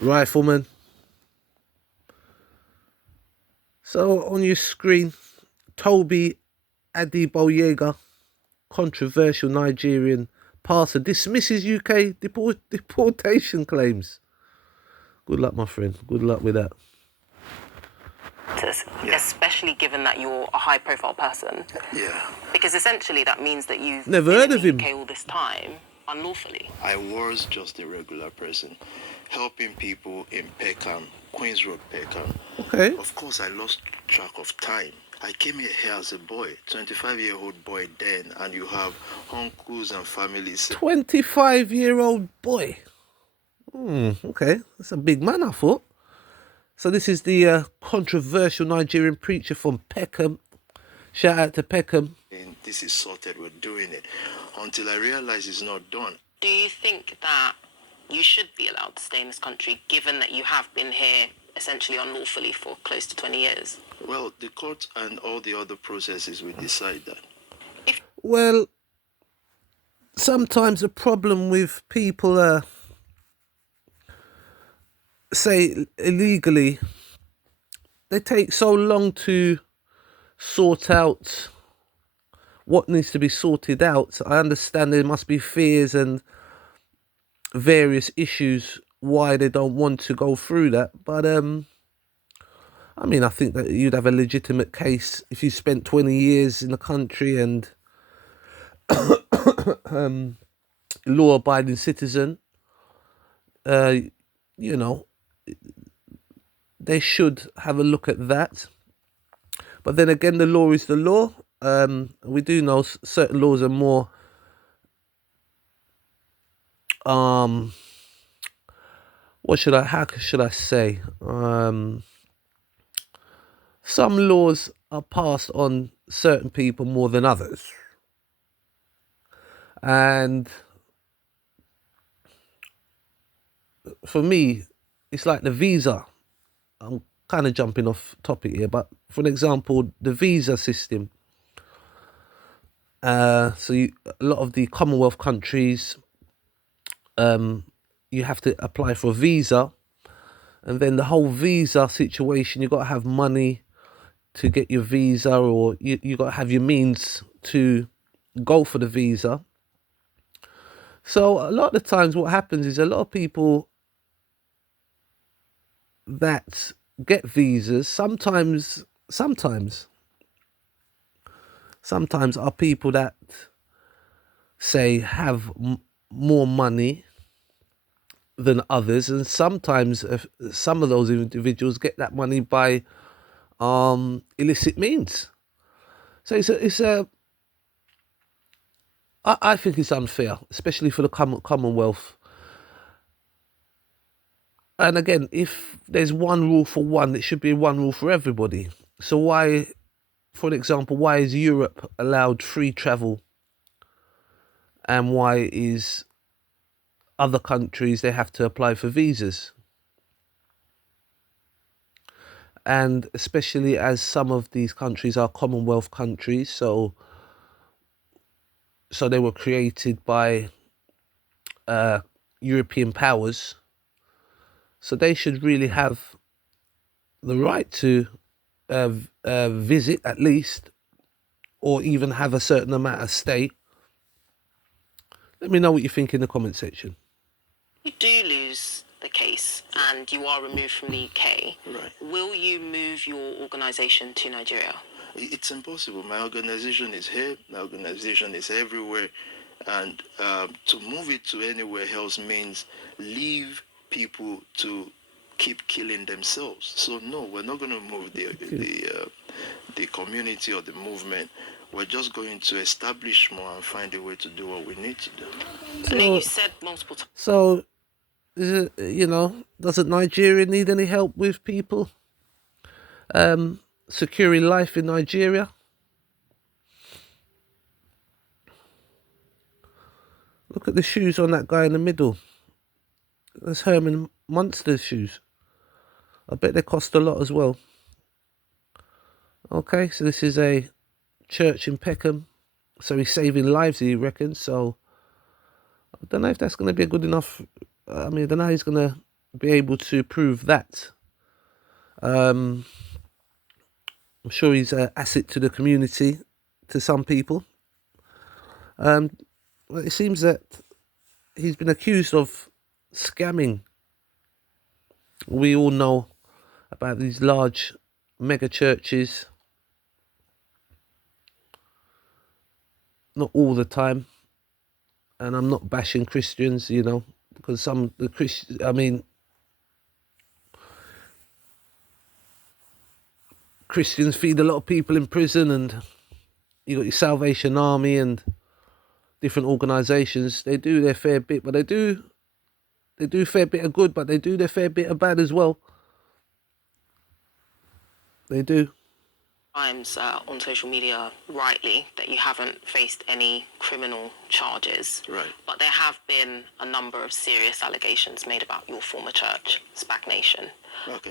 Rifleman. So on your screen, Toby Adeboyega, controversial Nigerian pastor, dismisses UK deportation claims. Good luck, my friend. Good luck with that. Especially given that you're a high-profile person. Yeah. Because essentially that means that you've Never been heard in of the him. UK all this time unlawfully. I was just a regular person, helping people in Peckham, Queens Road, Peckham. Okay. Of course, I lost track of time. I came here as a boy, 25-year-old boy then, and you have uncles and families. 25-year-old boy. Okay, that's a big man, I thought. So this is the controversial Nigerian preacher from Peckham. Shout out to Peckham. And this is sorted, we're doing it. Until I realize it's not done. Do you think that you should be allowed to stay in this country, given that you have been here essentially unlawfully for close to 20 years? Well, the court and all the other processes will decide that. Well, sometimes the problem with people, say illegally, they take so long to sort out what needs to be sorted out. I understand there must be fears and various issues why they don't want to go through that, but I mean, I think that you'd have a legitimate case if you spent 20 years in the country and law-abiding citizen. You know, they should have a look at that. But then again, the law is the law. We do know certain laws are more how should I say? Some laws are passed on certain people more than others. And for me, it's like the visa. I'm kind of jumping off topic here, but for an example, the visa system. A lot of the Commonwealth countries, you have to apply for a visa, and then the whole visa situation, you've got to have money to get your visa, or you got to have your means to go for the visa. So a lot of the times what happens is a lot of people that get visas sometimes are people that say have more money than others, and sometimes some of those individuals get that money by illicit means. So I think it's unfair, especially for the Commonwealth. And again, if there's one rule for one, it should be one rule for everybody. So why, for example, why is Europe allowed free travel, and why is other countries, they have to apply for visas? And especially as some of these countries are Commonwealth countries, so they were created by European powers, so they should really have the right to visit at least, or even have a certain amount of stay. Let me know what you think in the comment section. You do lose the case and you are removed from the UK. Right. Will you move your organisation to Nigeria? It's impossible. My organization is here. My organization is everywhere. And to move it to anywhere else means leave people to keep killing themselves. So no, we're not going to move the community or the movement. We're just going to establish more and find a way to do what we need to do. I know you said multiple times. So, is it, doesn't Nigeria need any help with people securing life in Nigeria? Look at the shoes on that guy in the middle. That's Herman Munster's shoes. I bet they cost a lot as well. Okay, so this is a church in Peckham. So he's saving lives, he reckons. So I don't know if that's going to be a good enough. I mean, I don't know how he's going to be able to prove that. I'm sure he's an asset to the community, to some people. Well, it seems that he's been accused of scamming. We all know about these large mega churches. Not all the time, and I'm not bashing Christians, because the Christians, Christians feed a lot of people in prison, and you got your Salvation Army and different organisations. They do their fair bit, but they do a fair bit of good, but they do their fair bit of bad as well. They do. Times on social media, rightly, that you haven't faced any criminal charges. Right. But there have been a number of serious allegations made about your former church, SPAC Nation. Okay.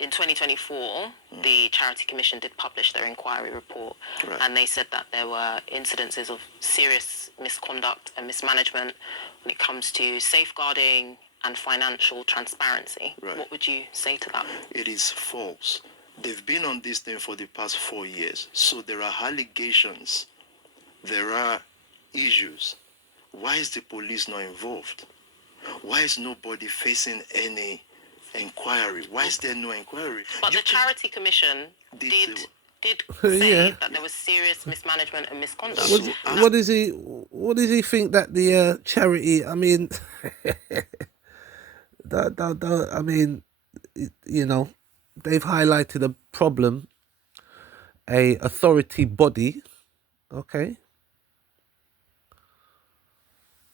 In 2024, the Charity Commission did publish their inquiry report, Right. and they said that there were incidences of serious misconduct and mismanagement when it comes to safeguarding and financial transparency. Right. What would you say to that? It is false. They've been on this thing for the past 4 years. So there are allegations. There are issues. Why is the police not involved? Why is nobody facing any inquiry? Why is there no inquiry? But You the can- Charity Commission Did did Yeah. say that there was serious mismanagement and misconduct. What does he think that the charity? I mean, they've highlighted a problem, a authority body, okay.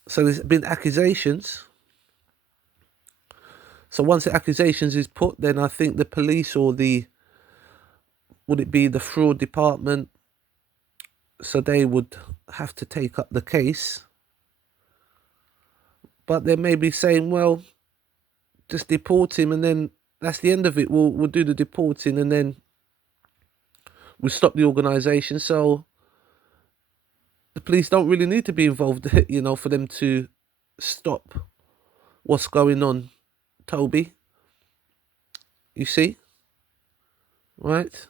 So there's been accusations. So once the accusations is put, then I think the police or would it be the fraud department? So they would have to take up the case. But they may be saying, well, just deport him and then that's the end of it. We'll do the deporting and then we'll stop the organisation. So the police don't really need to be involved, for them to stop what's going on, Toby. You see? Right?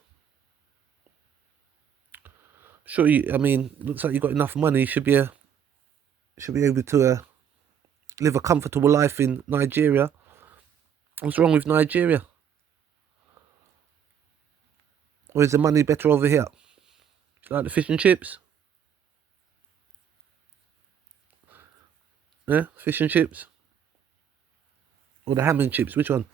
Sure, looks like you got enough money. You should be able to live a comfortable life in Nigeria. What's wrong with Nigeria? Or is the money better over here? Like the fish and chips? Yeah, fish and chips? Or the ham and chips, which one?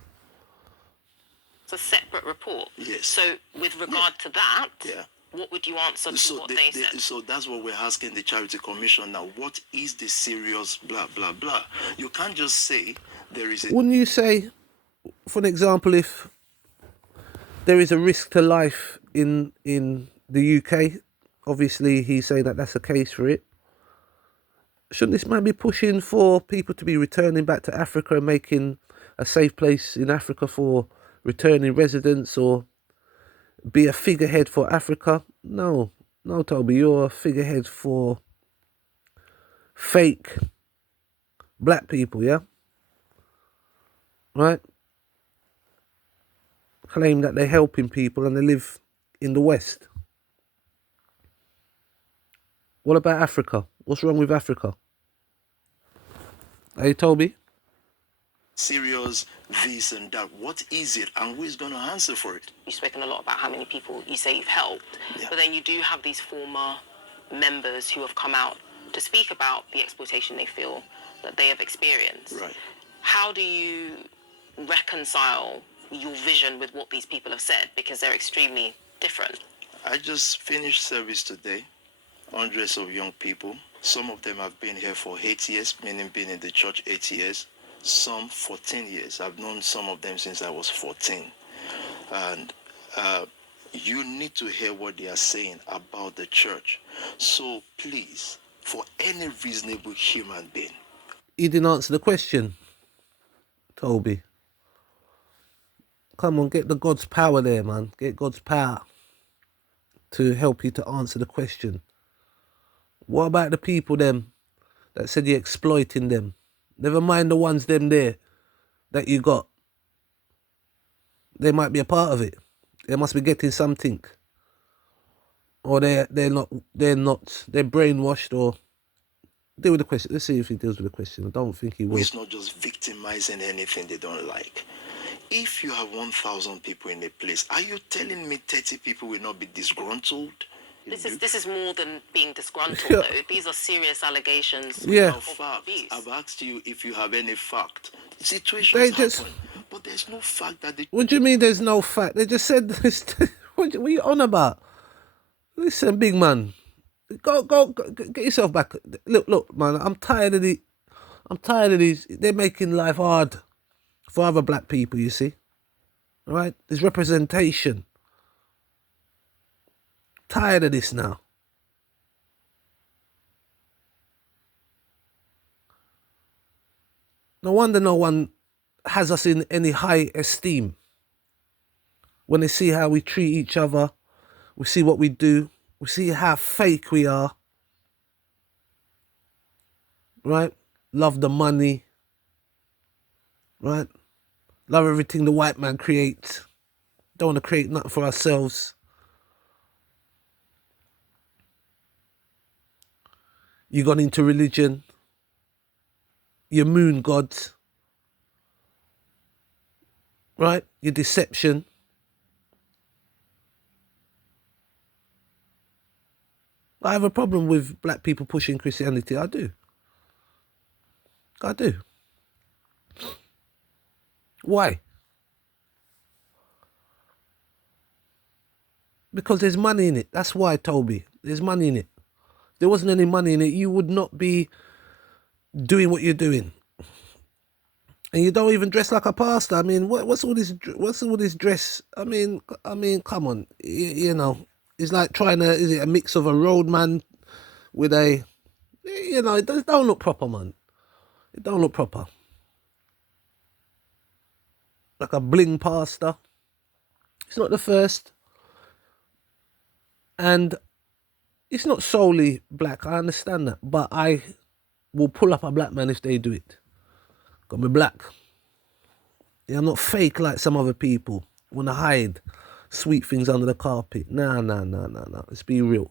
It's a separate report. Yes. So with regard to that, Yeah. what would you answer to what they said? So that's what we're asking the Charity Commission now. What is the serious blah, blah, blah? You can't just say there is a... Wouldn't you say, for an example, if there is a risk to life in the UK, obviously he's saying that that's the case for it, shouldn't this man be pushing for people to be returning back to Africa and making a safe place in Africa for returning residents, or be a figurehead for Africa? No, Toby, you're a figurehead for fake black people, yeah? Right? Claim that they're helping people and they live in the West. What about Africa? What's wrong with Africa? Hey, Toby? serious this and that. What is it, and who is going to answer for it? You've spoken a lot about how many people you say you've helped, Yeah. but then you do have these former members who have come out to speak about the exploitation they feel that they have experienced. Right. How do you reconcile your vision with what these people have said, because they're extremely different? I just finished service today. Hundreds of young people. Some of them have been here for 8 years, meaning been in the church 8 years. Some 14 years. I've known some of them since I was 14. And you need to hear what they are saying about the church. So please, for any reasonable human being. You didn't answer the question, Toby. Come on, get the God's power there, man. Get God's power to help you to answer the question. What about the people them that said you're exploiting them? Never mind the ones them there that you got, they might be a part of it. They must be getting something. Or they're brainwashed, or deal with the question. Let's see if he deals with the question. I don't think he will. It's not just victimizing anything they don't like. If you have 1,000 people in a place, are you telling me 30 people will not be disgruntled? This is more than being disgruntled, though. These are serious allegations. Yeah. I've asked you if you have any fact. Situations happen, but there's no fact that they... What do you mean there's no fact? They just said this. What are you on about? Listen, big man. Go, get yourself back. Look, man, I'm tired of these. They're making life hard for other black people, you see. All right? There's representation. Tired of this now. No wonder no one has us in any high esteem. When they see how we treat each other, we see what we do, we see how fake we are. Right? Love the money. Right? Love everything the white man creates. Don't want to create nothing for ourselves. You got into religion. Your moon gods. Right? Your deception. I have a problem with black people pushing Christianity. I do. Why? Because there's money in it. That's why, Toby. There's money in it. If there wasn't any money in it, you would not be doing what you're doing. And you don't even dress like a pastor. I mean, what's all this dress? I mean, come on. You know, it's like is it a mix of a roadman with a, you know, it don't look proper, man. It don't look proper. Like a bling pastor. It's not the first. And it's not solely black, I understand that. But I will pull up a black man if they do it. Got me black. Yeah, I'm not fake like some other people. Want to hide, sweep things under the carpet. Nah. Let's be real.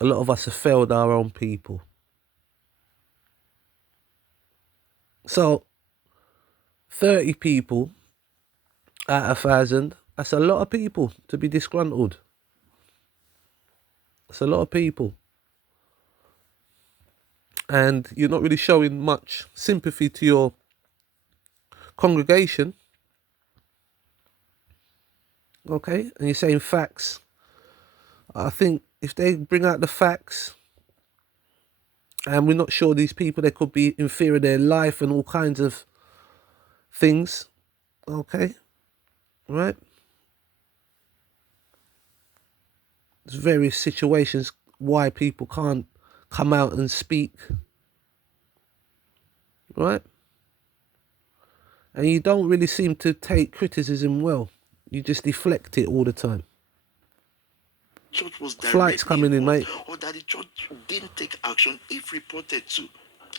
A lot of us have failed our own people. So, 30 people out of 1,000, that's a lot of people to be disgruntled. That's a lot of people. And you're not really showing much sympathy to your congregation. Okay? And you're saying facts. I think if they bring out the facts, and we're not sure these people, they could be in fear of their life and all kinds of things. Okay? Right? There's various situations why people can't come out and speak. Right? And you don't really seem to take criticism well. You just deflect it all the time. Church was Flights coming in, mate. Or that the church didn't take action if reported to.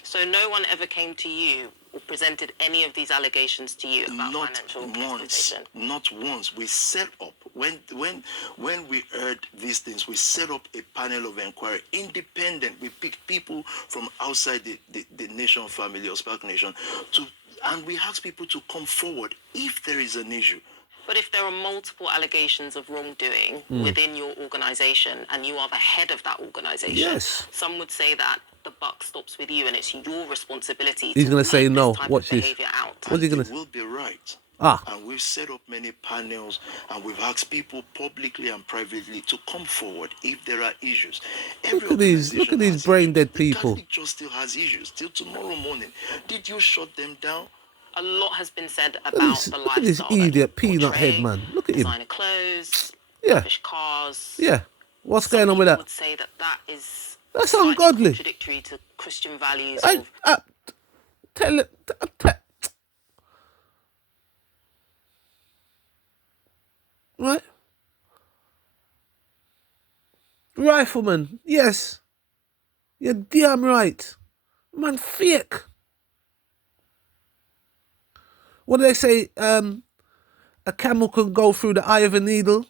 So no one ever came to you or presented any of these allegations to you about financial exploitation? Not once. We set up, when we heard these things, we set up a panel of inquiry, independent. We picked people from outside the nation family or Spark Nation, and we asked people to come forward if there is an issue. But if there are multiple allegations of wrongdoing within your organisation and you are the head of that organisation, yes, some would say that the buck stops with you and it's your responsibility. He's going to say no. Watch this. Out. What's he going to say? Will be right. And we've set up many panels and we've asked people publicly and privately to come forward if there are issues. Look at these brain dead people. The Catholic Church still has issues till tomorrow morning. Did you shut them down? A lot has been said about the lifestyle. Look at this idiot peanut head man. Look at him. Designer clothes, yeah, lavish cars. Yeah. What's going on with that? Would say that is that's ungodly. Contradictory to Christian values. Right? Rifleman, yes. You're damn right. Man, fake. What do they say? A camel can go through the eye of a needle.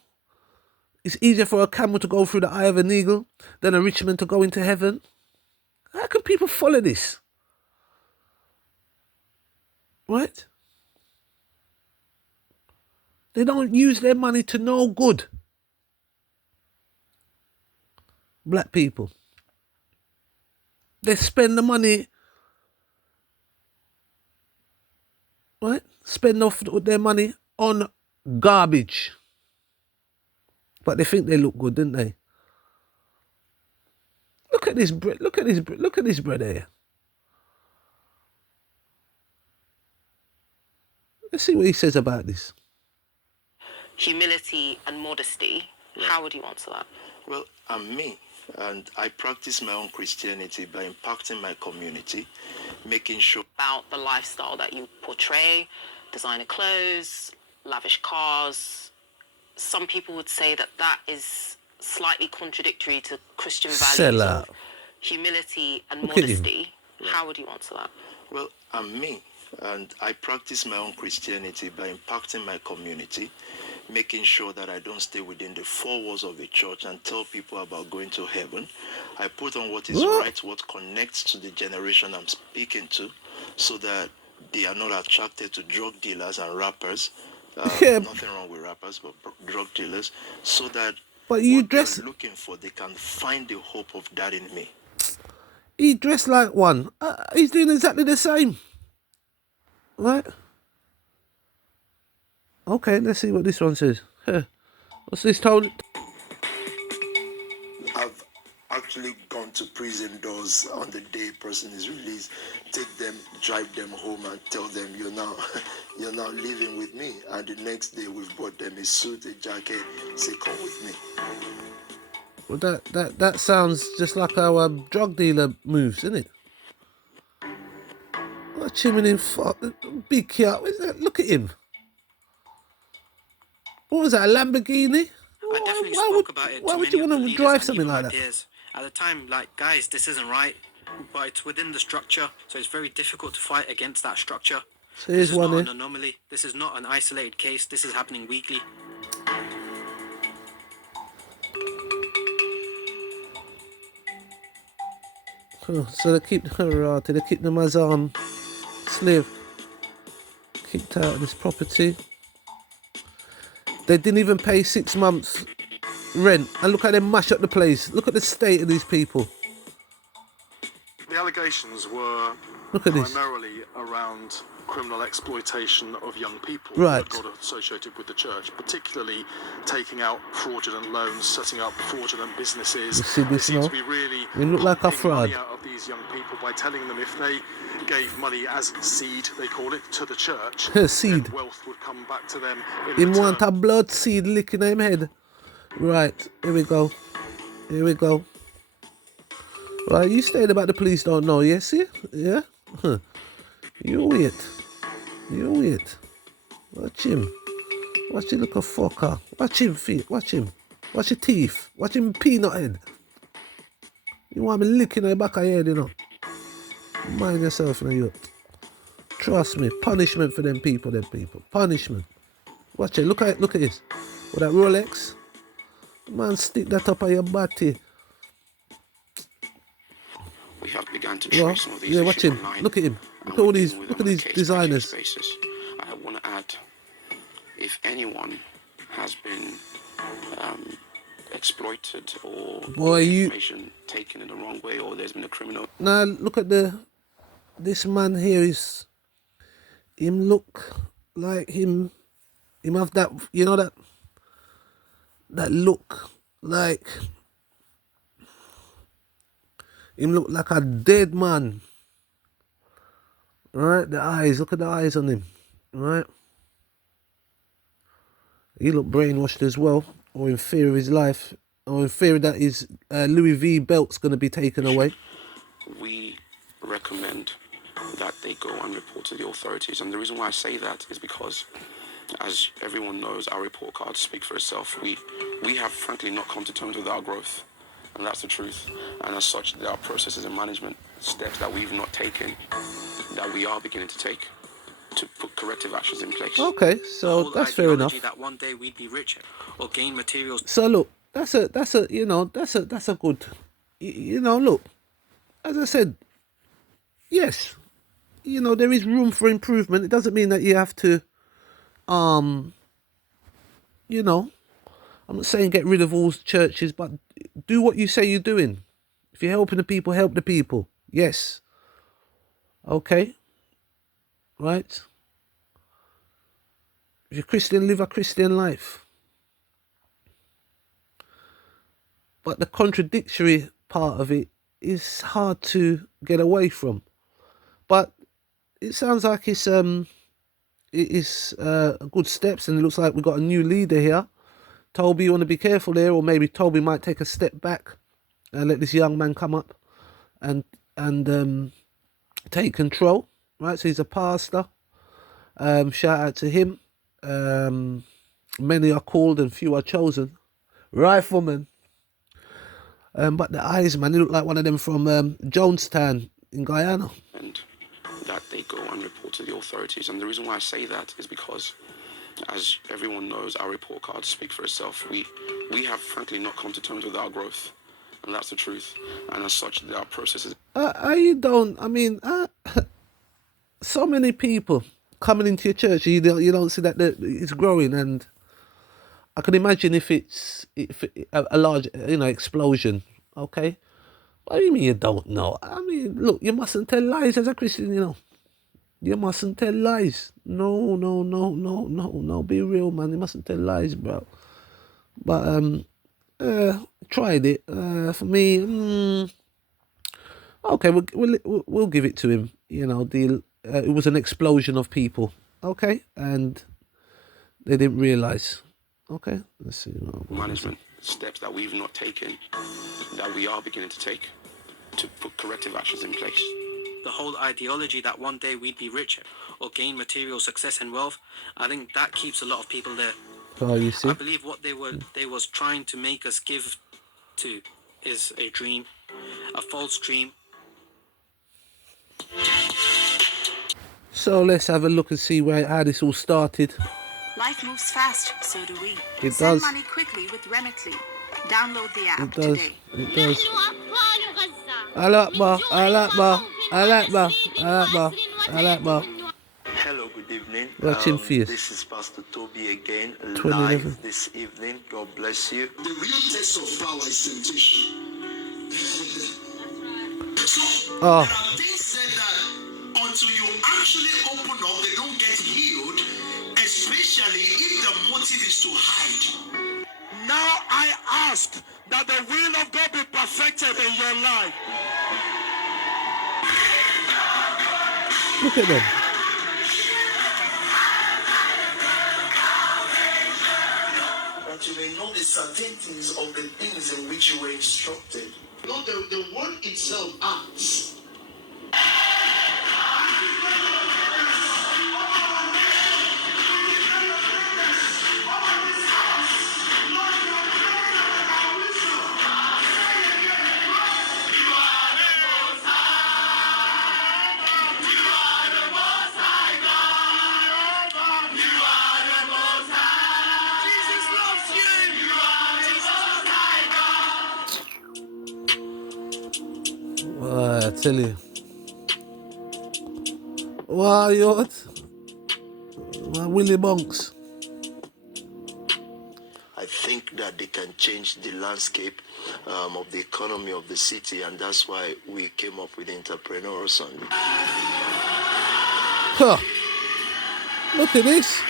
It's easier for a camel to go through the eye of a needle than a rich man to go into heaven. How can people follow this? Right? They don't use their money to no good. Black people. They spend the money, right? Spend off their money on garbage. But they think they look good, didn't they? Look at this bread. Look at this. Look at this bread here. Let's see what he says about this. Humility and modesty. How would you answer that? Well, I'm me, and I practice my own Christianity by impacting my community, making sure About the lifestyle that you portray, designer clothes, lavish cars. Some people would say that that is slightly contradictory to Christian values Sell out. of humility and Look at him. modesty. How would you answer that? Well, I'm me, and I practice my own Christianity by impacting my community, making sure that I don't stay within the four walls of the church and tell people about going to heaven. I put on what is What? right, what connects to the generation I'm speaking to, so that they are not attracted to drug dealers and rappers. Yeah. Nothing wrong with rappers, but drug dealers, so that But you what dress. they're looking for, they can find the hope of that in me. He dressed like one. He's doing exactly the same. Right? Okay, let's see what this one says. Huh. What's this, Tony? I've actually gone to prison doors on the day a person is released, take them, drive them home, and tell them you're now living with me. And the next day we've bought them a suit, a jacket, say come with me. Well, that sounds just like how drug dealer moves, isn't it? Watch him in big car. Look at him. What was that, a Lamborghini? I definitely spoke about it. Why to would many you of want the to leaders drive and something even like my that? peers. At the time, like, guys, this isn't right. But it's within the structure, so it's very difficult to fight against that structure. So here's This is one not here. an anomaly. This is not an isolated case. This is happening weekly. Oh, so they keep them as slave, kicked out of this property. They didn't even pay 6 months rent, and look how they mash up the place. Look at the state of these people. The allegations were Look at this. primarily around criminal exploitation of young people Right. that got associated with the church, particularly taking out fraudulent loans, setting up fraudulent businesses. You see They this seem now? to be really They look like a pumping money fraud. out of these young people by telling them if they gave money as seed, they call it, to the church, Seed. then wealth would come back to them in Him return. want a blood seed licking him head. Right, here we go. Here we go. Right, you stayed about the police don't know, yes, see? Yeah? Huh. You wait. You wait. Watch him. Watch him look a fucker. Watch him feet. Watch him. Watch your teeth. Watch him peanut head. You want me licking the back of your head, you know? Mind yourself now, you. Trust me. Punishment for them people, Punishment. Watch it. Look at this. With that Rolex. Man, stick that up on your body. We have begun to Well, trace some of these yeah, issues watch him. online, Look at him. and Look at all we're these. dealing with Look them at on a these case-by-case designers. basis. I want to add, if anyone has been exploited or information taken in the wrong way, or there's been a criminal. Now look at this man here is. Him look like him. Him have that. You know that look like. Him look like a dead man. Right? The eyes. Look at the eyes on him. Right? He look brainwashed as well, or in fear of his life, or in fear that his Louis V belt's going to be taken away. We recommend that they go and report to the authorities. And the reason why I say that is because, as everyone knows, our report card speaks for itself. We have frankly not come to terms with our growth. And that's the truth. And as such, there are processes and management steps that we've not taken that we are beginning to take. to put corrective actions in place. Okay, The so whole that's fair enough. ideology that one day we'd be richer or gain materials. So look, that's a that's a good, look, as I said, yes, there is room for improvement. It doesn't mean that you have to, I'm not saying get rid of all churches, but do what you say you're doing. If you're helping the people, help the people. Yes. Okay. Right. If you're Christian, live a Christian life. But the contradictory part of it is hard to get away from. But it sounds like it is good steps, and it looks like we've got a new leader here. Toby, you want to be careful there, or maybe Toby might take a step back and let this young man come up and take control. Right, so he's a pastor. Shout out to him. Many are called and few are chosen. Rifleman. But the eyes, man, he look like one of them from Jonestown in Guyana. And that they go unreported to the authorities. And the reason why I say that is because, as everyone knows, our report cards speak for itself. We have frankly not come to terms with our growth. And that's the truth. And as such, our processes. So many people coming into your church, you don't see that it's growing, and I can imagine if a large explosion. Okay, what do you mean you don't know? I mean, look, you mustn't tell lies as a Christian. You mustn't tell lies. No. Be real, man. You mustn't tell lies, bro. But tried it. For me, okay, we'll give it to him. It was an explosion of people. Okay, and they didn't realise. Okay, let's see. Management steps that we've not taken, that we are beginning to take, to put corrective actions in place. The whole ideology that one day we'd be richer or gain material success and wealth, I think that keeps a lot of people there. Oh, you see? I believe what they was trying to make us give to is a dream, a false dream. So let's have a look and see how this all started. Life moves fast, so do we. It Send does. money quickly with Remitly. Download the app It does. today. It does. Allah Akbar. Hello, good evening. Watching Fierce. This is Pastor Toby again, 2011. live this evening. God bless you. The real test of power is temptation. So, Oh. there are things said that until you actually open up, they don't get healed, especially if the motive is to hide. Now I ask that the will of God be perfected in your life. Look at them. That you may know the certainties of the things in which you were instructed. Not the word itself acts. I tell you. Wow, yacht. Willie Bonks. I think that they can change the landscape of the economy of the city, and that's why we came up with Entrepreneurs Sunday. Huh. Look at this.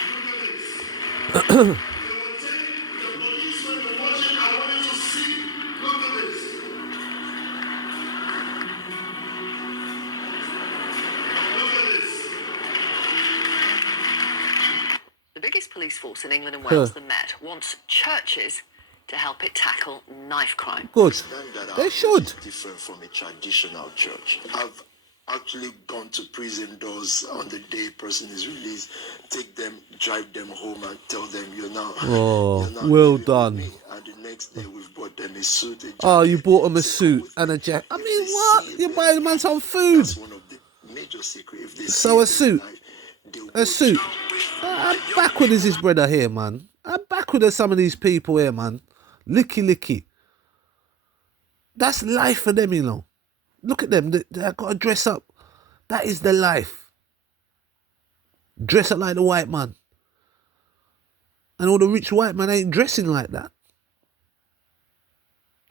The biggest police force in England and Wales, the Met, wants churches to help it tackle knife crime. Good. That They our should. church is different from a traditional church. I've actually gone to prison doors on the day a person is released, take them, drive them home, and tell them you're now. Oh, you're now well dealing with done. me. And the next day we've bought them a suit. A Oh, you jacket. bought him a So suit always, and a jacket. I if mean, they what? see You it, buy the man some food. That's one of the major secrets. If they So see a suit. life, A suit. How backward is this brother here, man? How backward are some of these people here, man? Licky licky. That's life for them, you know. Look at them. They got to dress up. That is the life. Dress up like the white man. And all the rich white man ain't dressing like that.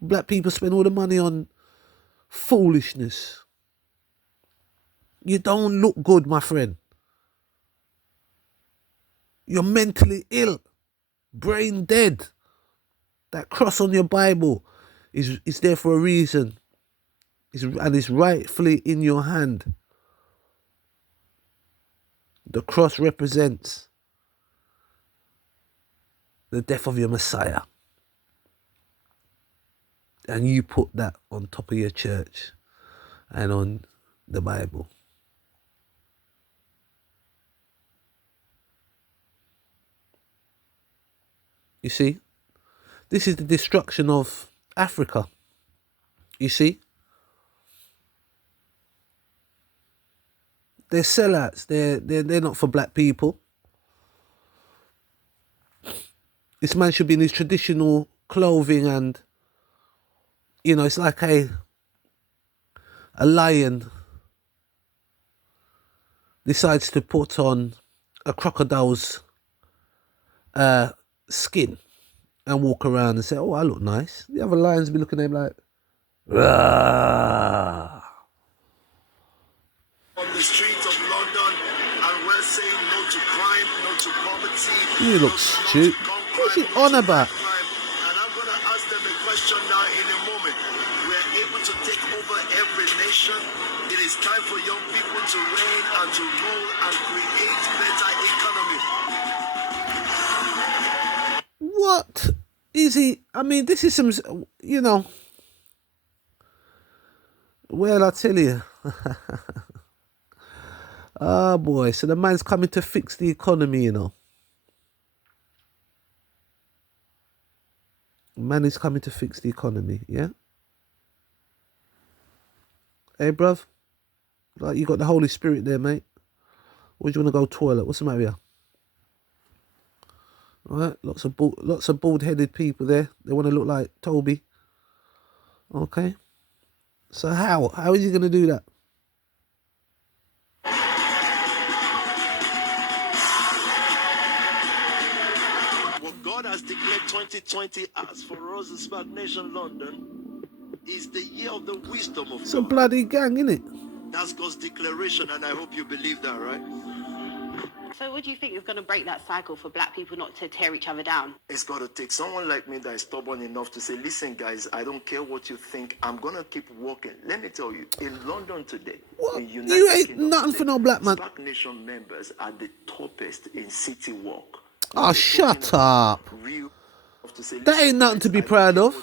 Black people spend all the money on foolishness. You don't look good, my friend. You're mentally ill. Brain dead. That cross on your Bible is there for a reason. And it's rightfully in your hand. The cross represents the death of your Messiah. And you put that on top of your church and on the Bible. You see? This is the destruction of Africa. You see? They're sellouts. They're not for black people. This man should be in his traditional clothing and, you know, it's like a lion decides to put on a crocodile's skin and walk around and say, oh, I look nice. The other lions be looking at him like, rah. On the streets of London, and we're saying no to crime, no to poverty. You look stupid. What's he on about? And I'm going to ask them a question now in a moment. We're able to take over every nation. It is time for young people to reign and to rule and create better economy. What is he? I mean, this is some, you know. Well, I tell you. Oh boy, so the man's coming to fix the economy, you know. Man is coming to fix the economy, yeah? Hey, bruv. Like, you got the Holy Spirit there, mate. Or do you want to go toilet? What's the matter with you? Alright, lots of bald-headed people there. They want to look like Toby. Okay. So how is he going to do that? What God has declared 2020 as for us in Spark Nation London is the year of the wisdom of It's God. a bloody gang, innit? That's God's declaration, and I hope you believe that, right? So what do you think is going to break that cycle for black people not to tear each other down? It's got to take someone like me that is stubborn enough to say, listen, guys, I don't care what you think. I'm going to keep walking. Let me tell you, in London today, What? in United You ain't Kingdom nothing today, for no black man. Spark Nation members are the toppest in City Walk. Oh, shut up. That ain't nothing to be proud of.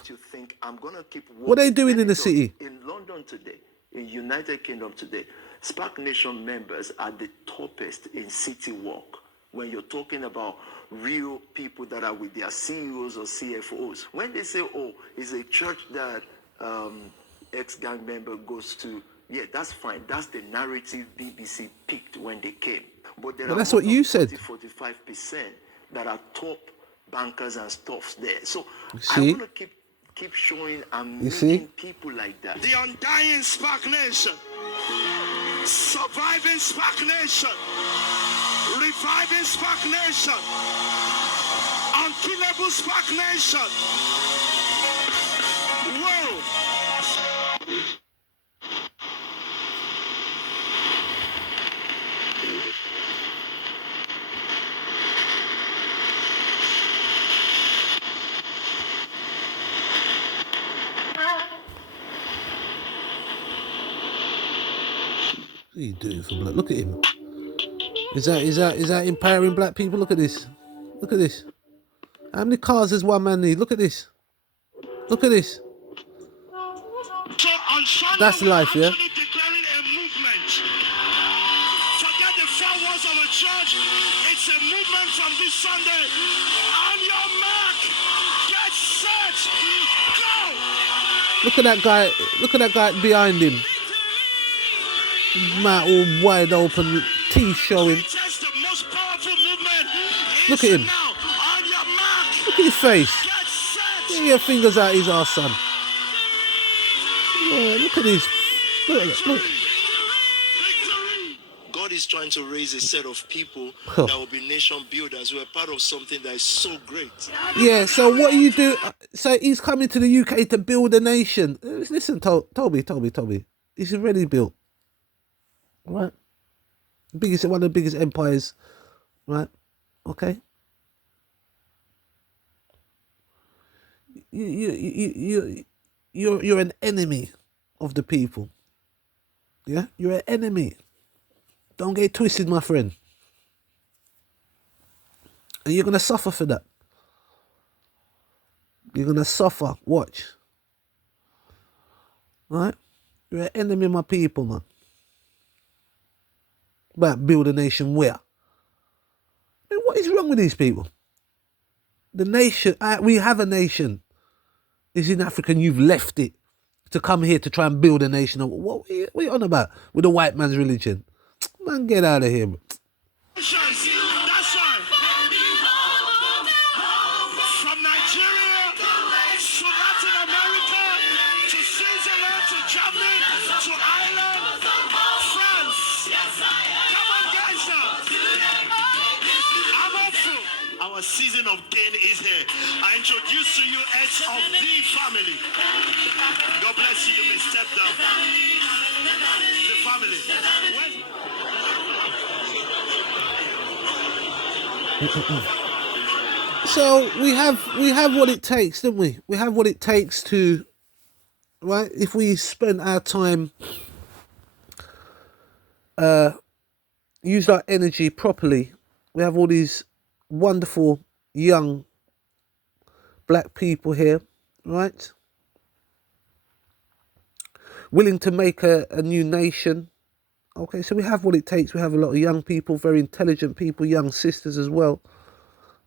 What are they doing in the city? In London today, in United Kingdom today, Spark Nation members are the toppest in City Walk. When you're talking about real people that are with their CEOs or CFOs. When they say, oh, it's a church that ex-gang member goes to, yeah, that's fine. That's the narrative BBC picked when they came. But there are that's what you said. 45% that are top bankers and stuffs there. So see? I want to keep showing and meeting people like that. The undying Spark Nation, surviving Spark Nation, reviving Spark Nation, unkillable Spark Nation. Whoa! What are you doing for black? Look at him. Is that empowering black people? Look at this. Look at this. How many cars does one man need? Look at this. Look at this. So on Sunday, That's life, yeah? actually declaring a movement. Forget the four walls of a church. It's a movement from this Sunday. On your mark, get set, go! Look at that guy. Look at that guy behind him. Mouth all wide open, teeth showing. Greatest Look at him. Now, on your mark, Look at his face. get set. Get your fingers out his arse, son. Yeah, look at his. Look. God is trying to raise a set of people Huh. that will be nation builders who are part of something that is so great. Yeah, so what do you do? So he's coming to the UK to build a nation. Listen, Toby. He's already built. Right? One of the biggest empires. Right? Okay? You're an enemy of the people. Yeah? You're an enemy. Don't get twisted, my friend. And you're going to suffer for that. You're going to suffer. Watch. Right? You're an enemy of my people, man. But build a nation where? I mean, what is wrong with these people? The nation, we have a nation. It's in Africa and you've left it to come here to try and build a nation. What are you on about? With the white man's religion? Man, get out of here. That's right. From Nigeria to Latin America to Switzerland to Germany to Ireland, France. Come on, guys now. I'm hopeful. Our season of gain is here. I introduce to you heads of the family. God bless you. You may step down. The family. So we have what it takes, don't we? We have what it takes to, right? If we spend our time, use our energy properly, we have all these wonderful young black people here, right? Willing to make a new nation. Okay, so we have what it takes. We have a lot of young people, very intelligent people, young sisters as well.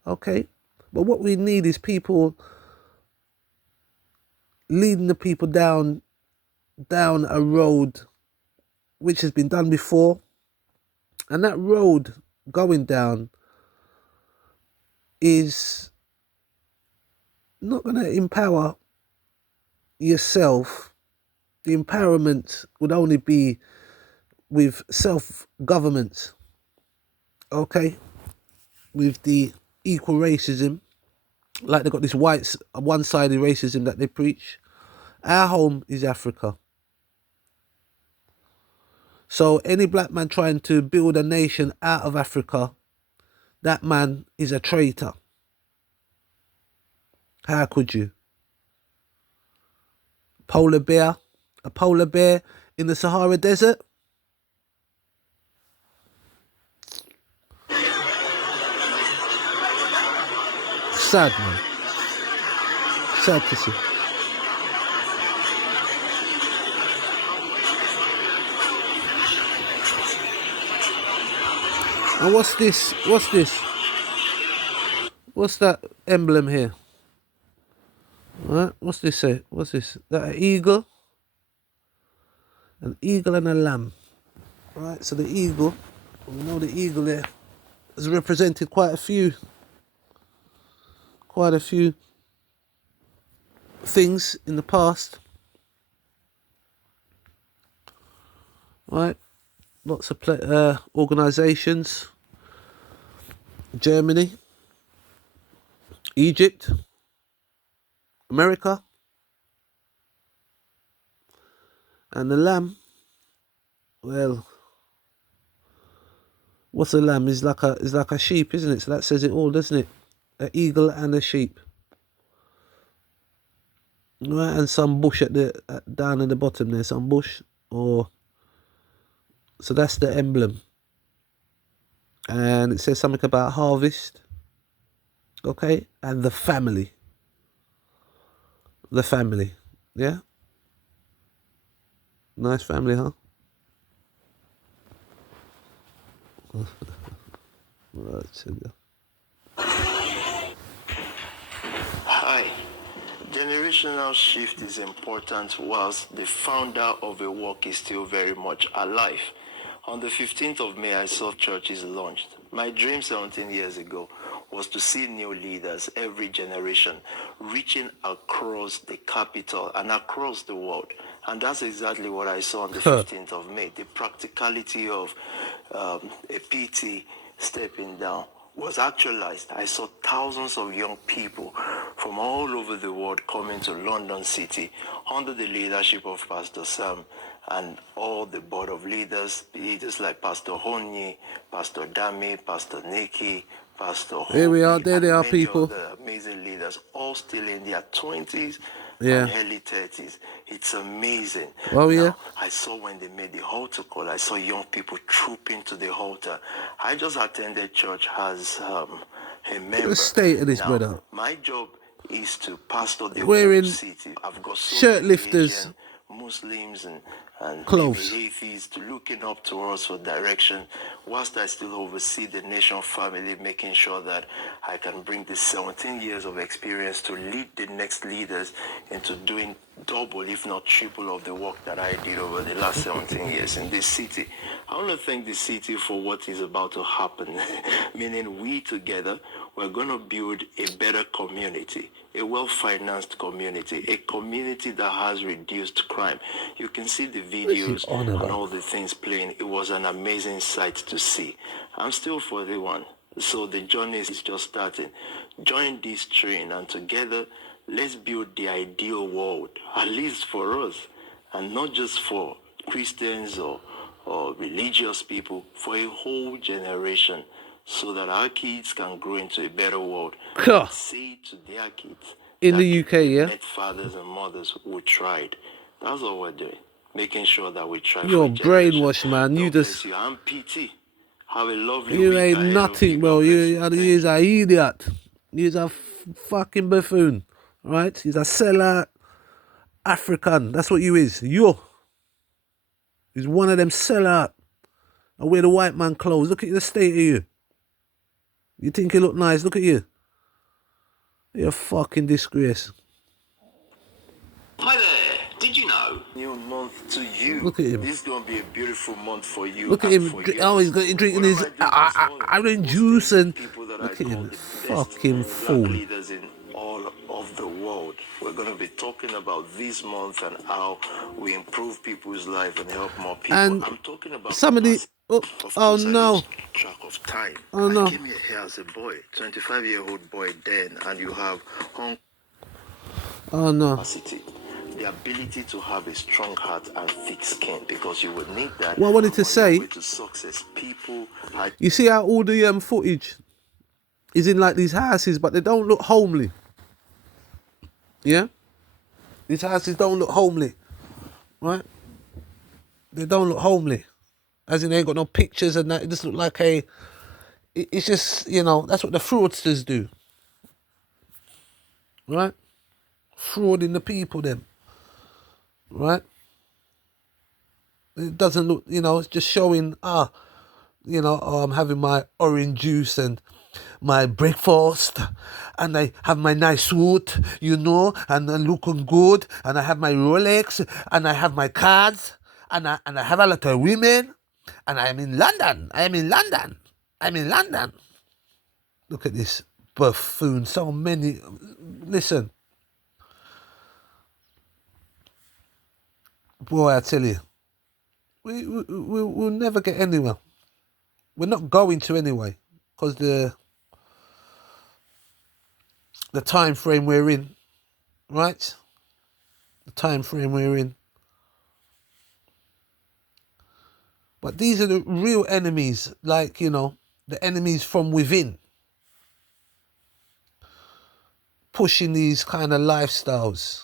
Okay, but what we need is people leading the people down a road which has been done before. And that road going down is not going to empower yourself. The empowerment would only be with self-government, okay, with the equal racism, like they've got this one-sided racism that they preach. Our home is Africa. So any black man trying to build a nation out of Africa, that man is a traitor. How could you? A polar bear in the Sahara Desert? Sad, man. Sad to see. And what's this? What's that emblem here? Right? What's this say? What's this? That an eagle? An eagle and a lamb. Right, so the eagle, we know the eagle there has represented quite a few things in the past. Right, lots of organisations. Germany, Egypt, America, and the lamb. Well, what's a lamb? Is like a sheep, isn't it? So that says it all, doesn't it? An eagle and a sheep. Right, and some bush down at the bottom there, some bush, so that's the emblem. And it says something about harvest. Okay, and the family. The family, yeah? Nice family, huh? Hi. Generational shift is important whilst the founder of a work is still very much alive. On the 15th of May, I saw churches launched. My dream 17 years ago was to see new leaders every generation reaching across the capital and across the world. And that's exactly what I saw on the 15th of May. The practicality of a PT stepping down was actualized. I saw thousands of young people from all over the world coming to London City under the leadership of Pastor Sam and all the board of leaders like Pastor Honyi, Pastor Dami, Pastor Nikki, Pastor Hobi, Here we are, there they are, many people. other amazing leaders, all still in their 20s Yeah. and early 30s. It's amazing. Oh, yeah. Now, I saw when they made the altar call, I saw young people trooping to the altar. I just attended church as a member. The state of this, now, brother. my job is to pastor the Wearing whole city. I've got so shirt many lifters, Asian Muslims and clothes. maybe atheists looking up to us for direction, whilst I still oversee the nation family, making sure that I can bring the 17 years of experience to lead the next leaders into doing double, if not triple, of the work that I did over the last 17 years in this city. I want to thank the city for what is about to happen, meaning we together, we're going to build a better community, a well-financed community, a community that has reduced crime. You can see the videos and all the things playing. It was an amazing sight to see. I'm still 41, so the journey is just starting. Join this train, and together, let's build the ideal world, at least for us, and not just for Christians or religious people, for a whole generation, so that our kids can grow into a better world. And say to their kids in the UK, yeah, met fathers and mothers who tried. That's all we're doing, making sure that we try. You're for a generation. brainwashed, man. You God just... bless you. I'm PT. Have a lovely You week ain't ahead of nothing, you. bro. God bless you. You're Thank you. an idiot. You're a fucking buffoon, right? He's a sellout African. That's what you is. He's one of them sellout. I wear the white man clothes. Look at the state of you. You think you look nice? Look at you. You're a fucking disgrace. Hi there. Did you know? New month to you. Look at him. This is gonna be a beautiful month for you. Look at and him. for yours. Oh, he's got drinking his orange juice and look at him, fucking fool. Black leaders in all of the world. We're gonna be talking about this month and how we improve people's life and help more people. And I'm talking about somebody. Oh no. Track of time. Oh no. I came here as a boy, 25-year-old boy then, and you have hung Oh no. capacity. The ability to have a strong heart and thick skin, because you would need that. What I wanted to say, to success, people are... you see how all the footage is in like these houses, but they don't look homely. Yeah? These houses don't look homely. Right? They don't look homely. As in they ain't got no pictures and that. It just look like it's just, you know, that's what the fraudsters do. Right? Frauding the people then. Right? It doesn't look, you know, it's just showing, you know, I'm having my orange juice and my breakfast, and I have my nice suit, you know, and I'm looking good, and I have my Rolex, and I have my cards, and I have a lot of women, and I'm in London. Look at this buffoon. So many. Listen. Boy, I tell you, we'll never get anywhere. We're not going to anyway, because the time frame we're in, right? The time frame we're in. But these are the real enemies, like, you know, the enemies from within. Pushing these kind of lifestyles.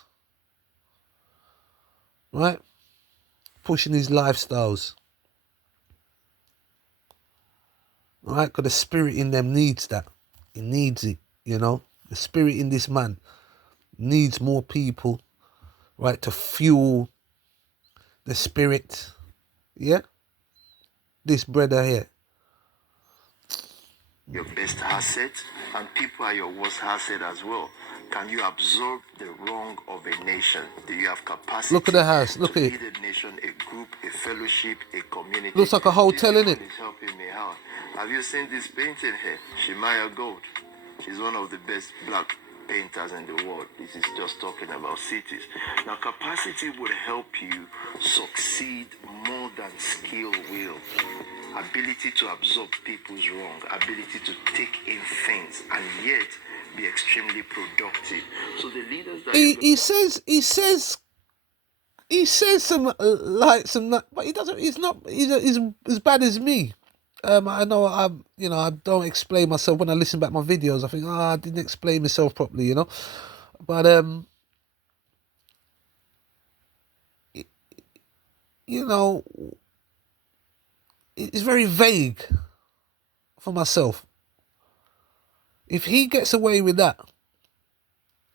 Right? Pushing these lifestyles. Right? Because the spirit in them needs that. It needs it, you know. The spirit in this man needs more people, right, to fuel the spirit. Yeah? This brother here. Your best asset, and people are your worst asset as well. Can you absorb the wrong of a nation? Do you have capacity? Look at the house. Look to at it. lead a nation, a group, a fellowship, a community? Looks like a hotel, This innit? is helping me out. Have you seen this painting here? Shemaiah Gold. He's one of the best black painters in the world. This is just talking about cities. Now, capacity would help you succeed more than skill will. Ability to absorb people's wrong, ability to take in things, and yet be extremely productive. So the leaders that he says some but he doesn't. He's not. He's as bad as me. I know I don't explain myself when I listen back my videos. I think, I didn't explain myself properly, but it's very vague for myself. If he gets away with that,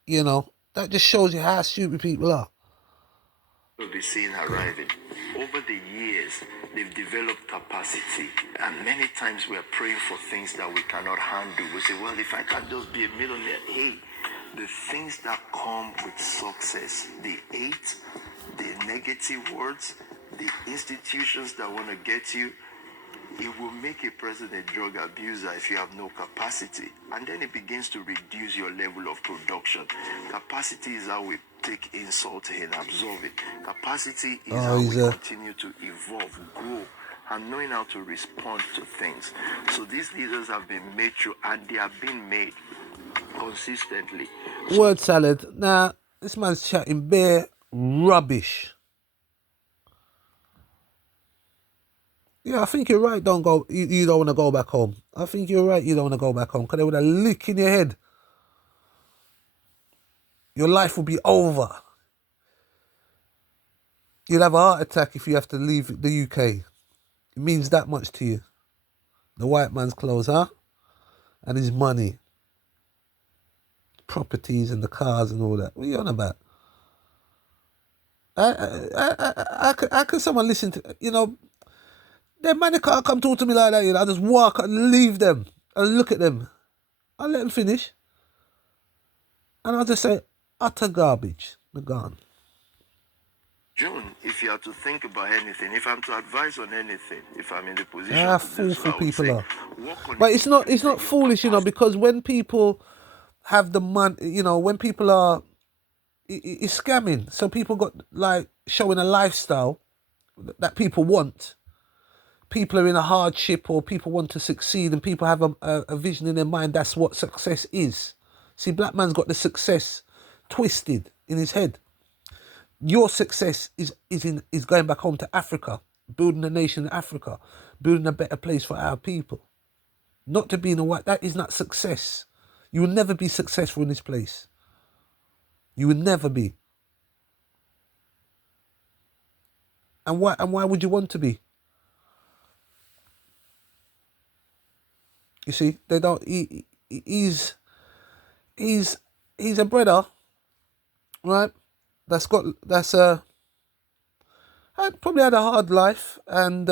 that just shows you how stupid people are. will be seen arriving. Over the years, they've developed capacity, and many times we are praying for things that we cannot handle. We say, well, if I can just be a millionaire, hey, the things that come with success, the hate, the negative words, the institutions that want to get you, it will make a person a drug abuser if you have no capacity. And then it begins to reduce your level of production. Capacity is how we take insult and absorb it. Capacity is how we continue to evolve, grow, and knowing how to respond to things. So these leaders have been made through, and they have been made consistently. Word salad. Now, this man's chatting bare rubbish. Yeah, I think you're right. You don't want to go back home. I think you're right. You don't want to go back home because they would have lick in your head. Your life will be over. You'll have a heart attack if you have to leave the UK. It means that much to you. The white man's clothes, huh? And his money. Properties and the cars and all that. What are you on about? How can someone listen to, their man can't come talk to me like that, I just walk and leave them and look at them. I'll let them finish. And I'll just say, utter garbage. They're gone. June, if you have to think about anything, if I'm to advise on anything, if I'm in the position to do so, I would people say, are. But it's not foolish, because when people have the money, when people are, it's scamming. So people got showing a lifestyle that people want. People are in a hardship or people want to succeed and people have a vision in their mind. That's what success is. See, black man's got the success twisted in his head. Your success is going back home to Africa, building a nation in Africa, building a better place for our people. Not to be in a white, that is not success. You will never be successful in this place. You will never be. And why would you want to be? You see, they don't. He's a brother, right? Probably had a hard life, and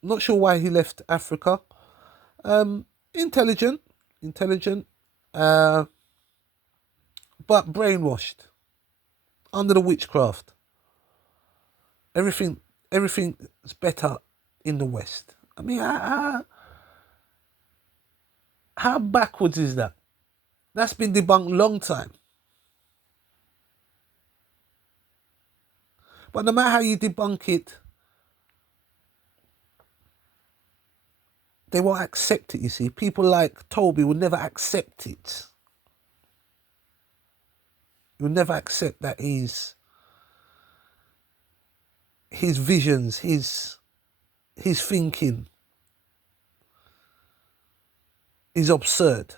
not sure why he left Africa. Intelligent, but brainwashed, under the witchcraft. Everything is better in the West. I mean, how backwards is that? That's been debunked long time. But no matter how you debunk it, they won't accept it, you see. People like Toby will never accept it. He will never accept that his visions, his thinking is absurd.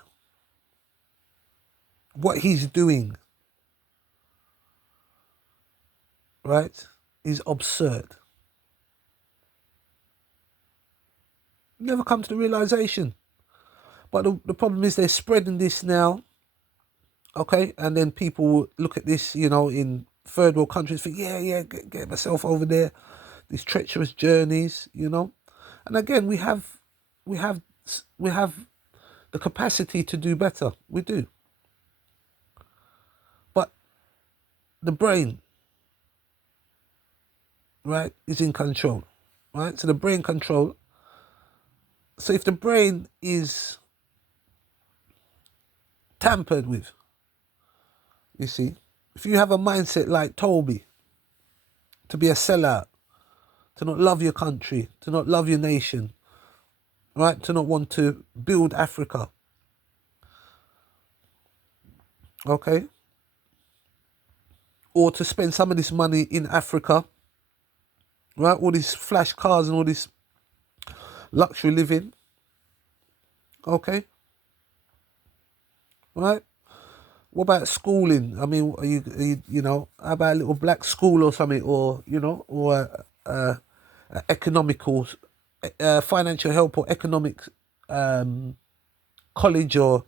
What he's doing, right, is absurd. Never come to the realization. But the problem is they're spreading this now, okay? And then people will look at this, in third world countries, think, get myself over there, these treacherous journeys, And again, we have the capacity to do better. We do. But the brain, right, is in control, right? So the brain control. So if the brain is tampered with. You see, if you have a mindset like Toby, to be a sellout, to not love your country, to not love your nation, right? To not want to build Africa. Okay? Or to spend some of this money in Africa, right? All these flash cars and all this luxury living. Okay? Right? What about schooling? I mean, how about a little black school or something, or, or economical, financial help or economic college, or,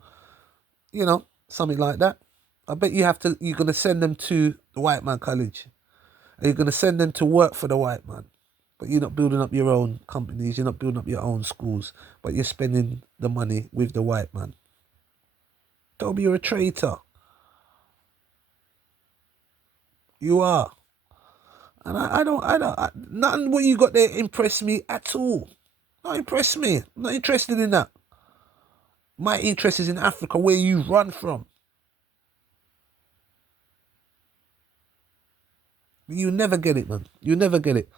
something like that. I bet you're going to send them to the white man college. And you're going to send them to work for the white man. But you're not building up your own companies. You're not building up your own schools. But you're spending the money with the white man. Toby, you're a traitor. You are. And I don't, nothing what you got there impressed me at all. Not impressed me. I'm not interested in that. My interest is in Africa, where you run from. You never get it, man. You never get it.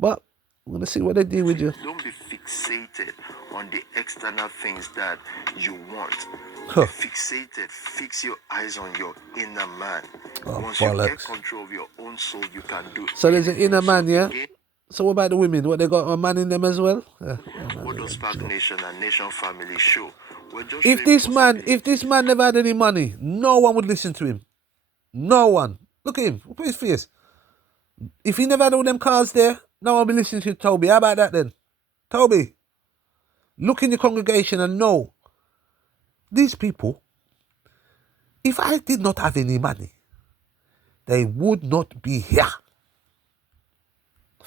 But I'm going to see what they do with you. Don't be fixated on the external things that you want. Huh. Fixated. Fix your eyes on your inner man. Oh, Once you bollocks. get control of your own soul, you can do. So there's an inner man, yeah? So what about the women? What, they got a man in them as well? What does Fact Nation and Nation Family show? If this man never had any money, no one would listen to him. No one. Look at him. Look at his face. If he never had all them cars there, no one would be listening to Toby. How about that then? Toby, look in the congregation and know, these people, if I did not have any money, they would not be here.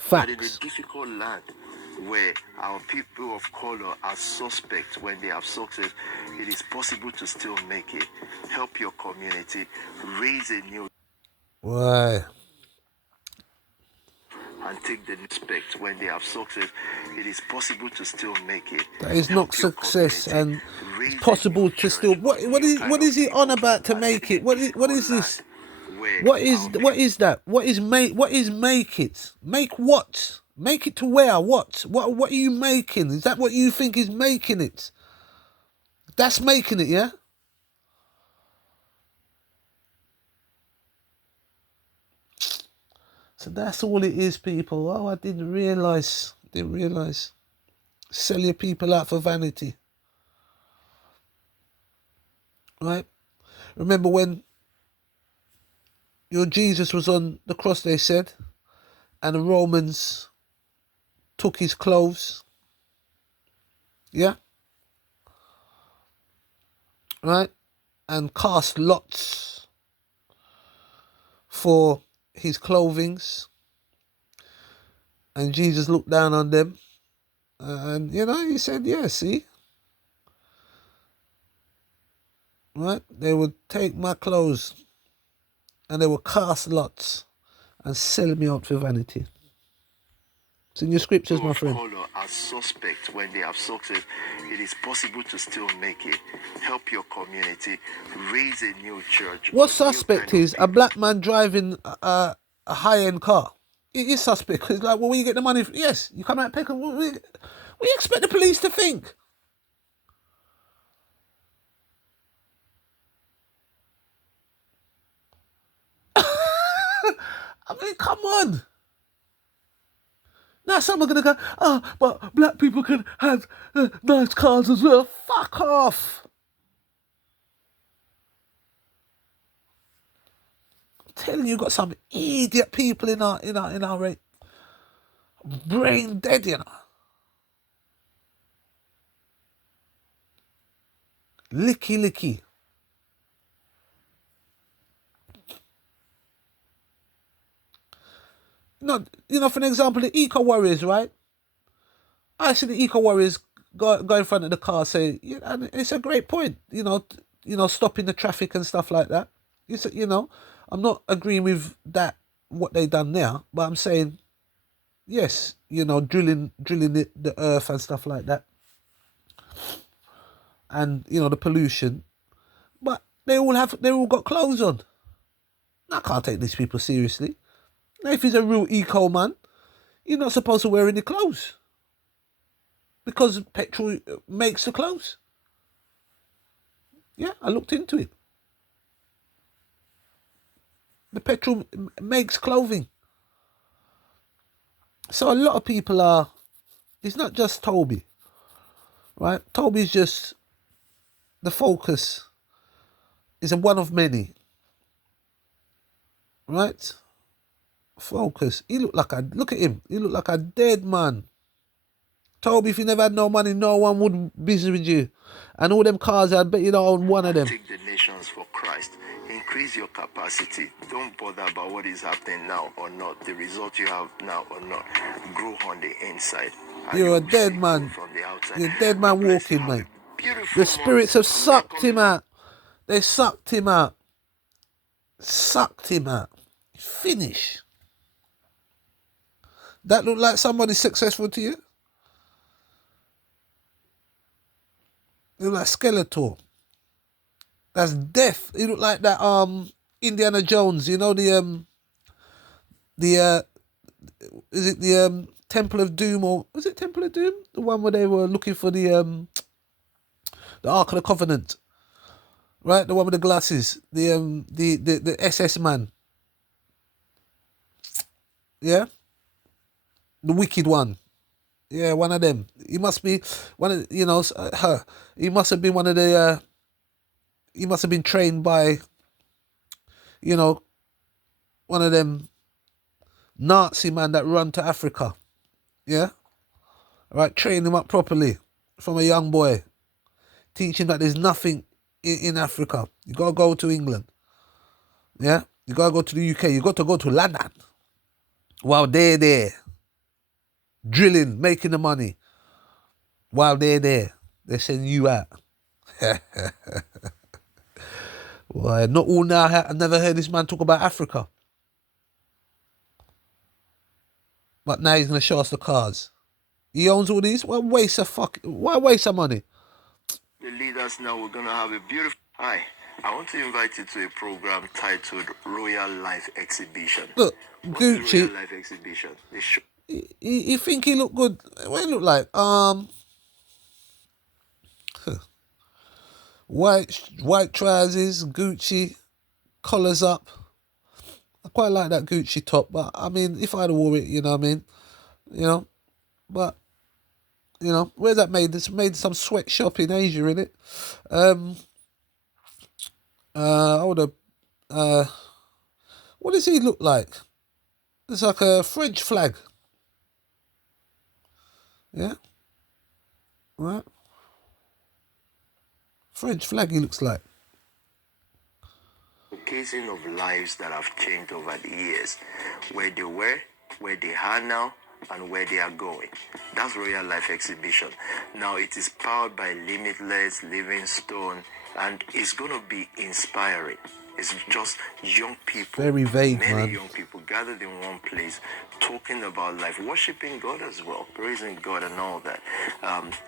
But in a Facts. difficult land where our people of color are suspect when they have success, it is possible to still make it. Help your community, raise a new Why? and take the respect when they have success. It is possible to still make it. That is not Help your success, community, and raise it's a possible new to church, still. a What new is kind he of on people, about to and make in it? a What is difficult this? land where What is our what is that? What is make it? Make what? Make it to where? What? What are you making? Is that what you think is making it? That's making it, yeah? So that's all it is, people. Oh, I didn't realise. Sell your people out for vanity. Right? Remember when your Jesus was on the cross, they said, and the Romans took his clothes. Yeah? Right? And cast lots for his clothings. And Jesus looked down on them. And, he said, yeah, see? Right? They would take my clothes and they would cast lots and sell me out for vanity. It's in your scriptures, my friend. color are suspect when they have success. It is possible to still make it. Help your community, raise a new church. What a new suspect kind of is a black man driving a high-end car? It is suspect because, like, well, where you get the money from? Yes, you come out pick. What do you expect the police to think? I mean, come on. Now someone's going to go, oh, but black people can have nice cars as well. Fuck off. I'm telling you, got some idiot people in our brain dead, Licky. For an example, the eco warriors, right? I see the eco warriors go in front of the car, say, and it's a great point, stopping the traffic and stuff like that. I'm not agreeing with that, what they done there, but I'm saying, yes, drilling the earth and stuff like that. And, the pollution. But they all got clothes on. I can't take these people seriously. Now, if he's a real eco man, you're not supposed to wear any clothes because petrol makes the clothes. Yeah, I looked into it. The petrol makes clothing. So a lot of people are. It's not just Toby, right? Toby's just the focus. Is a one of many, right? Focus. Look at him. He looked like a dead man. Toby, if you never had no money, no one would busy with you. And all them cars, I bet you don't own one of them. Take the nations for Christ. Increase your capacity. Don't bother about what is happening now or not. The result you have now or not. Grow on the inside. You're a dead man. You're a dead man walking, mate. The spirits have sucked him out. They sucked him out. Sucked him out. Finish. That look like somebody successful to you? He look like Skeletor. That's death. He look like that Indiana Jones, you know, is it the Temple of Doom, or was it Temple of Doom? The one where they were looking for the Ark of the Covenant. Right? The one with the glasses. The SS man. Yeah? The wicked one. Yeah, one of them. He must be one of, you know, her. He must have been one of the, he must have been trained by, you know, one of them Nazi man that run to Africa. Yeah? Right, train him up properly from a young boy. Teach him that there's nothing in Africa. You gotta go to England. Yeah? You gotta go to the UK. You got to go to London. While they're there. Drilling, making the money. While they're there. They send you out. Well, not all now. I never heard this man talk about Africa. But now he's going to show us the cars. He owns all these? Why waste of money? The leaders now, we're going to have a beautiful... Hi, I want to invite you to a program titled Royal Life Exhibition. Look, What's Gucci. the Royal Life Exhibition? You think he look good? What he look like? White trousers, Gucci, collars up. I quite like that Gucci top, but I mean, if I'd have wore it, you know what I mean? You know, but, you know, where's that made? It's made some sweatshop in Asia, innit? I would have, what does he look like? It's like a French flag. Yeah? Right? French flag he looks like. Casing of lives that have changed over the years, where they were, where they are now, and where they are going. That's Royal Life Exhibition. Now it is powered by Limitless, Livingstone, and it's going to be inspiring. It's just young people, very vague, many man. young people gathered in one place, talking about life, worshiping God as well, praising God and all that.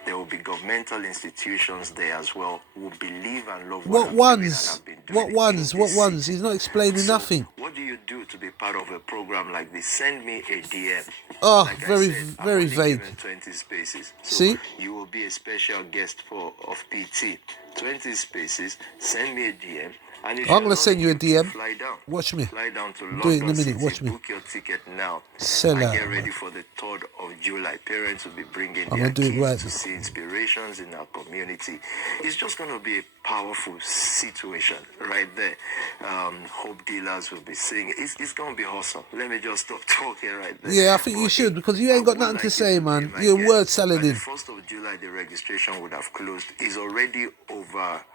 There will be governmental institutions there as well who believe and love What ones? What ones? What ones? He's not explaining nothing. What do you do to be part of a program like this? Send me a DM. Oh, like very vague. 20 spaces. So see? You will be a special guest of PT. 20 spaces. Send me a DM. And I'm going to send you a DM. Fly down. Watch me. Fly down to London Do it in a minute. City. Watch me. Book your ticket now. Sell and out, get ready man. for the 3rd of July. Parents will be bringing I'm their gonna do it kids right to now. see inspirations in our community. It's just going to be a powerful situation right there. Hope dealers will be singing. It's going to be awesome. Let me just stop talking right there. Yeah, I think you should, because you ain't got nothing to say, man. You're word salad By in. the 1st of July, the registration would have closed. It's already over.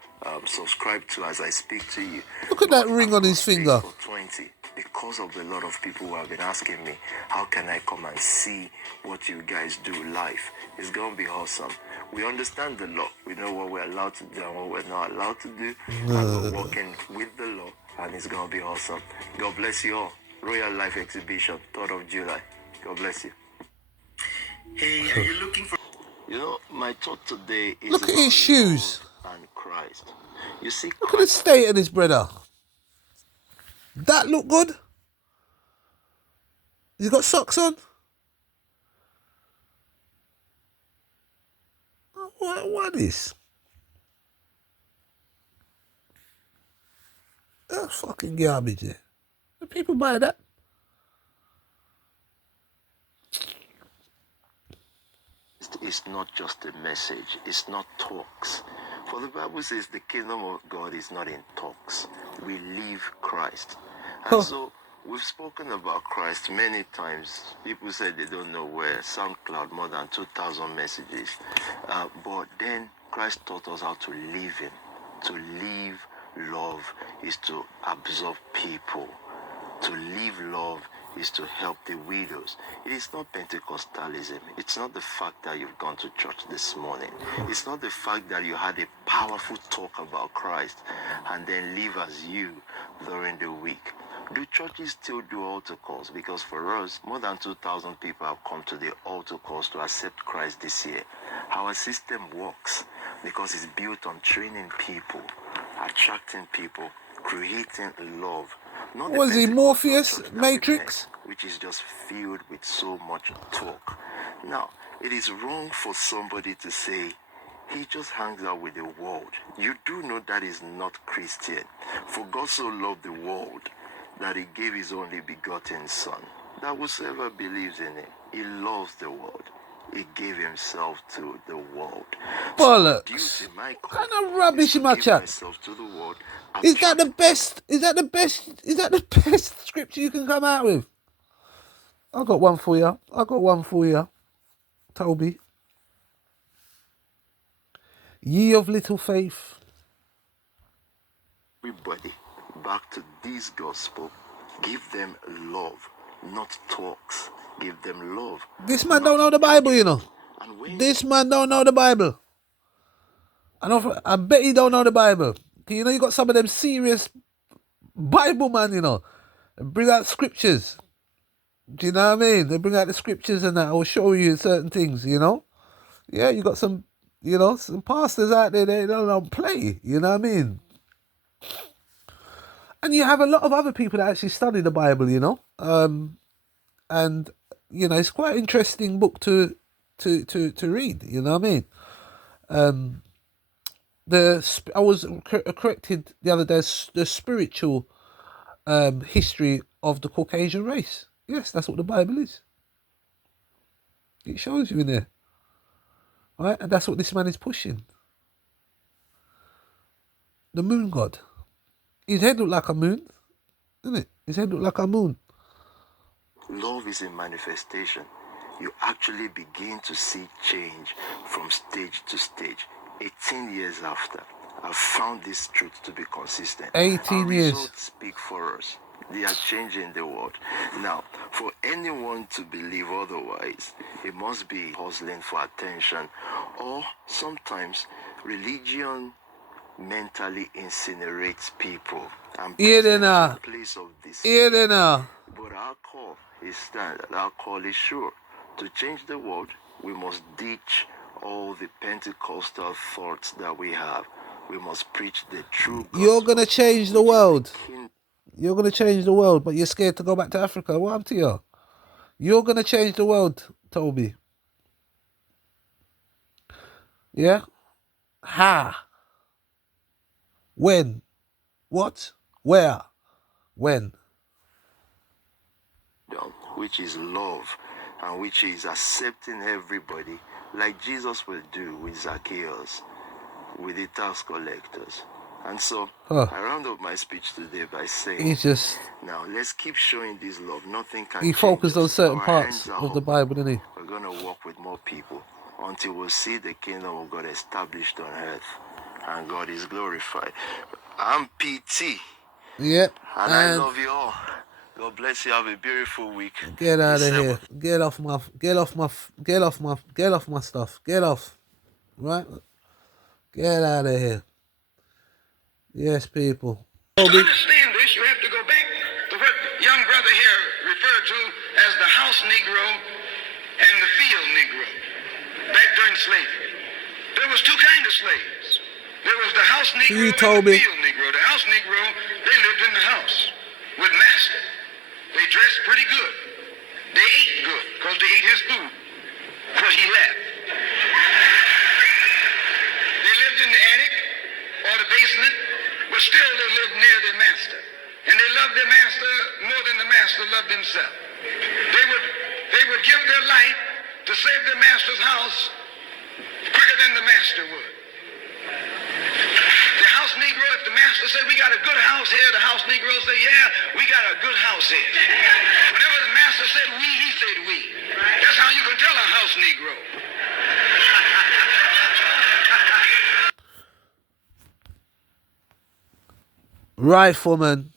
Subscribe to as I speak to you. Look at that ring on his finger. For 20, because of a lot of people who have been asking me, how can I come and see what you guys do live? It's going to be awesome. We understand the law. We know what we're allowed to do and what we're not allowed to do. And we're working with the law, and it's going to be awesome. God bless you all. Royal Life Exhibition, 3rd of July. God bless you. Hey, are you looking for... You know, my thought today is... Look at his shoes. and Christ. You see, Look at the state of this brother. That look good? You got socks on? What is? That's fucking garbage, yeah. The people buy that. It's not just a message, it's not talks. For the Bible says the kingdom of God is not in talks. We live Christ. And so we've spoken about Christ many times. People said they don't know where. SoundCloud, more than 2,000 messages. But then Christ taught us how to live Him. To live love is to absorb people. To live love is to help the widows. It is not Pentecostalism. It's not the fact that you've gone to church this morning. It's not the fact that you had a powerful talk about Christ and then live as you during the week. Do churches still do altar calls? Because for us, more than 2,000 people have come to the altar calls to accept Christ this year. Our system works because it's built on training people, attracting people, creating love. Not Was he Morpheus, Matrix? Which is just filled with so much talk. Now, it is wrong for somebody to say, he just hangs out with the world. You do know that is not Christian. For God so loved the world that He gave His only begotten Son, that whosoever believes in Him, He loves the world. He gave Himself to the world. Bollocks. What kind of rubbish in my chat? Is that the best? Is that the best? Is that the best scripture you can come out with? I got one for you. Toby. Ye of little faith. Everybody back to this gospel. Give them love, not talks. Give them love. This man don't know the Bible, you know. This man don't know the Bible. I bet he don't know the Bible. You know, you got some of them serious Bible man, you know, and bring out scriptures. Do you know what I mean? They bring out the scriptures and that will show you certain things, you know. Yeah, you got some, you know, some pastors out there, they don't play, you know what I mean? And you have a lot of other people that actually study the Bible, you know. And, you know, it's quite an interesting book to read, you know what I mean? I was corrected the other day, the spiritual history of the Caucasian race. Yes, that's what the Bible is. It shows you in there. Right? And that's what this man is pushing. The moon god. His head looked like a moon, didn't it? His head looked like a moon. Love is a manifestation. You actually begin to see change from stage to stage. 18 years after, I've found this truth to be consistent. 18 years. Our results speak for us. They are changing the world. Now, for anyone to believe otherwise, it must be hustling for attention, or sometimes religion mentally incinerates people and places them in a place of despair. But our call is standard. Our call is sure. To change the world, we must ditch all the Pentecostal thoughts that we have. We must preach the true gospel. You're going to change the world. You're going to change the world, but you're scared to go back to Africa. What happened to you? You're going to change the world, Toby. Yeah? Ha. When? What? Where? When? Which is love, and which is accepting everybody, like Jesus will do with Zacchaeus, with the tax collectors. And so, I round up my speech today by saying, now let's keep showing this love. Nothing can He focused on certain parts of the Bible, didn't he? We're going to walk with more people until we see the kingdom of God established on earth, and God is glorified. I'm PT. Yep. And I love you all. God bless you. Have a beautiful week. Get out of here. Get off my stuff. Get off. Right? Get out of here. Yes, people. To understand this, you have to go back to what young brother here referred to as the house Negro and the field Negro. Back during slavery, there was two kinds of slaves. There was the house Negro you, and Toby. the field Negro. The house Negro, they lived in the house with master. They dressed pretty good. They ate good because they ate his food because he left. They lived in the attic or the basement, but still they lived near their master. And they loved their master more than the master loved himself. They would give their life to save their master's house quicker than the master would. The house Negro, if the master said, we got a good house here, the house Negro said, yeah, we got a good house here. Whenever the master said we, he said we. That's how you can tell a house Negro. Rifleman